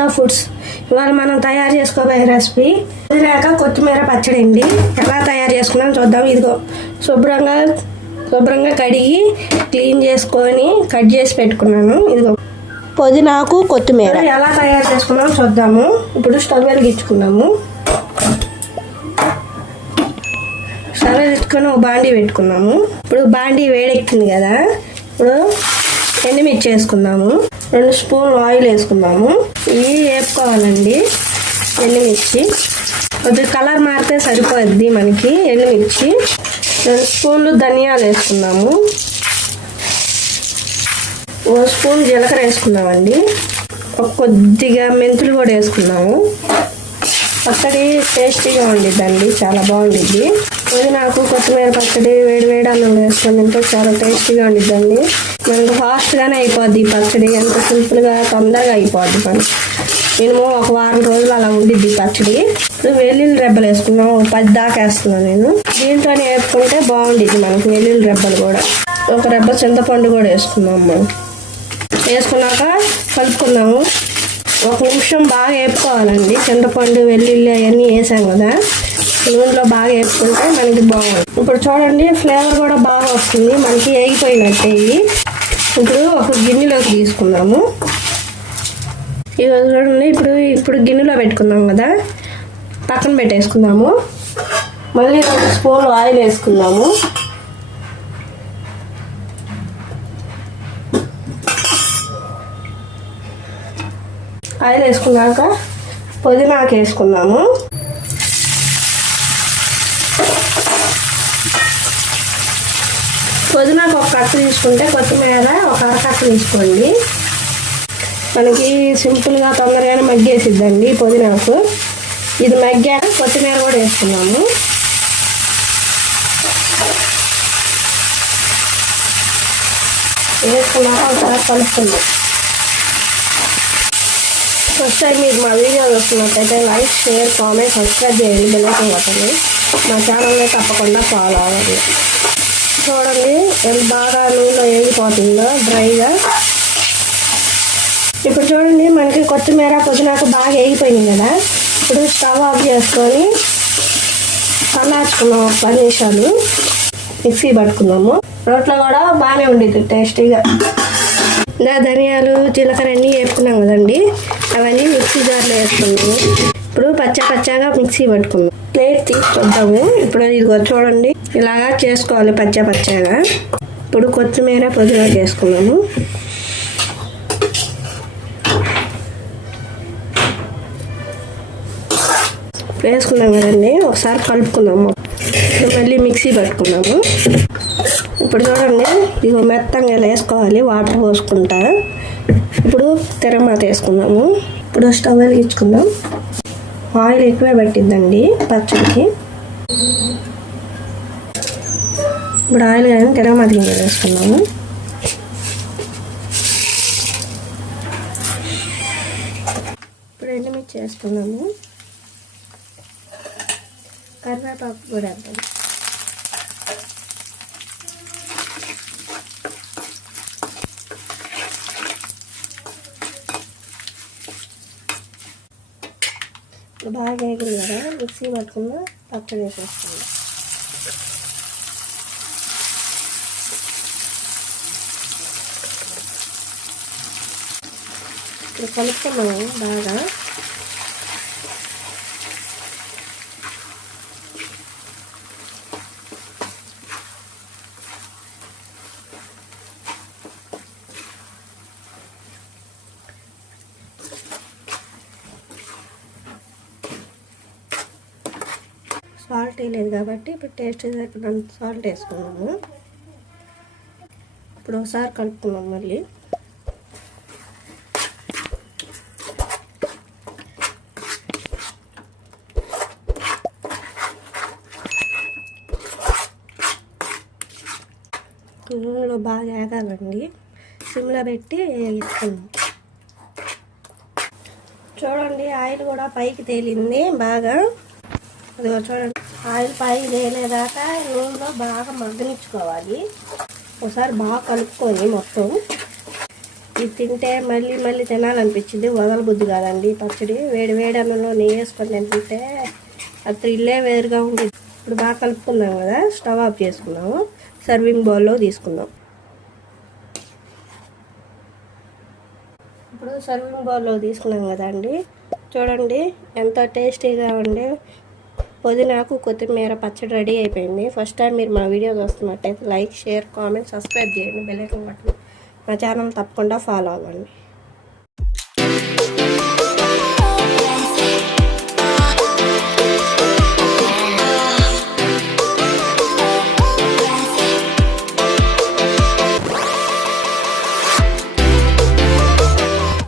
Sunitha foods ఇవాళ మనం తయారు చేసుకోబోయే రెసిపీ పుదీనాక కొత్తిమీర పచ్చడి అండి. ఎలా తయారు చేసుకున్నాం చూద్దాం. ఇదిగో శుభ్రంగా శుభ్రంగా కడిగి క్లీన్ చేసుకొని కట్ చేసి పెట్టుకున్నాను. ఇదిగో పుదీనాకు కొత్తిమీర. ఎలా తయారు చేసుకున్నాం చూద్దాము. ఇప్పుడు స్టవ్ వెలిగించుకున్నాము. స్టవ్ వెలిగించుకొని ఒక బాండీ పెట్టుకున్నాము. ఇప్పుడు బాండీ వేడెక్కింది కదా. ఇప్పుడు ఎండుమిర్చి వేసుకుందాము. రెండు స్పూన్ ఆయిల్ వేసుకుందాము. ఇవి వేపుకోవాలండి. ఎండుమిర్చి. కొద్దిగా కలర్ మారితే సరిపోద్ది మనకి ఎండుమిర్చి. రెండు స్పూన్లు ధనియాలు వేసుకున్నాము ఓ స్పూన్ జీలకర్ర వేసుకున్నామండి ఒక కొద్దిగా మెంతులు కూడా వేసుకున్నాము పచ్చడి టేస్టీగా ఉండిద్దండి చాలా బాగుండిద్ది. ఇది నాకు కొత్తిమీర పచ్చడి వేడి వేడి అన్నం వేసుకొని తింటే చాలా టేస్టీగా ఉండిద్దండి. మనకు ఫాస్ట్గానే అయిపోద్ది ఈ పచ్చడి ఎంత సింపుల్గా తొందరగా అయిపోద్ది పని. మేము ఒక వారం రోజులు అలా ఉండిద్ది ఈ పచ్చడి. వెల్లుల్లి రెబ్బలు వేసుకున్నాం పది దాకా వేస్తున్నాను నేను. దీంతో వేసుకుంటే బాగుండిద్ది మనకు వెల్లుల్లి రెబ్బలు కూడా. ఒక రెబ్బ చింతపండు కూడా వేసుకున్నాం మనం. వేసుకున్నాక కలుపుకున్నాము ఒక నిమిషం బాగా వేపుకోవాలండి చింతపండు వెల్లుల్లి అవన్నీ వేసాం కదా. నూనెలో బాగా వేపుకుంటే మనకి బాగుంది ఇప్పుడు చూడండి ఫ్లేవర్ కూడా బాగా వస్తుంది. మనకి వేగిపోయినట్టే ఇవి. ఇప్పుడు ఒక గిన్నెలోకి తీసుకున్నాము ఇవి చూడండి ఇప్పుడు ఇప్పుడు గిన్నెలో పెట్టుకున్నాం కదా. పక్కన పెట్టేసుకుందాము. మళ్ళీ రెండు ఆయిల్ వేసుకుందాము. ఆయిల్ వేసుకున్నాక పుదీనాకు వేసుకున్నాము పుదీనాకు ఒక కట్ట తీసుకుంటే కొత్తిమీర ఒక అరకట్ట తీసుకోండి. మనకి సింపుల్గా తొందరగానే మగ్గేసిద్దండి పుదీనాకు. ఇది మగ్గాక కొత్తిమీర కూడా వేసుకున్నాము వేసుకున్నాక ఒకసారి కలుపుకుందాం. ఫస్ట్ టైం మీరు మా వీడియో చూస్తున్నట్టయితే లైక్ షేర్ కామెంట్ సబ్స్క్రైబ్ చేయండి. బెల్లైకన్ కొట్టండి మా ఛానల్ని తప్పకుండా ఫాలో అవ్వండి. చూడండి ఎంత బాగా నూనెలో వేగిపోతుందో డ్రైగా. ఇప్పుడు చూడండి మనకి కొత్తిమీర పుదీనాకు బాగా వేగిపోయింది కదా. ఇప్పుడు స్టవ్ ఆఫ్ చేసుకొని చల్లార్చుకున్నాం పది నిమిషాలు మిక్సీ పట్టుకున్నాము. రోట్లో కూడా బాగానే ఉండేది టేస్టీగా. ఇంకా ధనియాలు జీలకర్ర అన్నీ వేపుకున్నాం కదండి. అవన్నీ మిక్సీ జార్లో వేసుకున్నాము. ఇప్పుడు పచ్చ పచ్చగా మిక్సీ పట్టుకున్నాం. ప్లేట్ తీసుకుంటాము ఇప్పుడు ఇదిగో చూడండి. ఇలాగా చేసుకోవాలి పచ్చ పచ్చగా. ఇప్పుడు కొత్తిమీర పుదీనా చేసుకున్నాము. వేసుకున్నాం కదండి. ఒకసారి కలుపుకున్నాము ఇప్పుడు మళ్ళీ మిక్సీ పట్టుకున్నాము. ఇప్పుడు చూడండి. ఇదిగో మెత్తంగా వేసుకోవాలి. వాటర్ పోసుకుంటా. ఇప్పుడు తిరమాత వేసుకుందాము. ఇప్పుడు స్టవ్ వెలిగించుకుందాం. ఆయిల్ ఎక్కువే పట్టిద్దండి పచ్చడికి. ఇప్పుడు ఆయిల్ కానీ తిరమాత గింజ వేసుకున్నాము ఇప్పుడు ఎండుమిర్చి వేసుకున్నాము కరివేపాకు కూడా వేద్దాం. బాగా వేగింది కదా మిక్సీ పట్టుకున్న పచ్చడి వేసేస్తాను ఇప్పుడు కలుపుకున్నాము బాగా? సాల్ట్ వేయలేదు కాబట్టి ఇప్పుడు టేస్ట్ సరిపడినంత సాల్ట్ వేసుకున్నాము. ఇప్పుడు ఒకసారి కలుపుకున్నాం మళ్ళీ. నూనెలో బాగా ఏగాలండి. సిమ్లో పెట్టి వేయించుకున్నాం చూడండి ఆయిల్ కూడా పైకి తేలింది బాగా. చూడండి. ఆయిల్ పైకి తేలేదాకా నూనెలో బాగా మగ్గనిచ్చుకోవాలి. ఒకసారి బాగా కలుపుకొని మొత్తం ఇది తింటే మళ్ళీ మళ్ళీ తినాలనిపించింది. వదలబుద్ధి కాదండి పచ్చడి. వేడి వేడి అన్నంలో నెయ్యి వేసుకొని తింటుంటే ఆ త్రిల్లే వేరుగా ఉంది. ఇప్పుడు బాగా కలుపుకున్నాం కదా. స్టవ్ ఆఫ్ చేసుకున్నాము సర్వింగ్ బౌల్లో తీసుకుందాం. ఇప్పుడు సర్వింగ్ బౌల్లో తీసుకున్నాం కదండి. చూడండి ఎంత టేస్టీగా ఉండి పుదీనాకు కొత్తిమీర పచ్చడి రెడీ అయిపోయింది. ఫస్ట్ టైం మీరు మా వీడియో చూస్తున్నట్టయితే లైక్ షేర్ కామెంట్ సబ్స్క్రైబ్ చేయండి. Bell icon button. మా ఛానల్ తప్పకుండా ఫాలో అవ్వండి.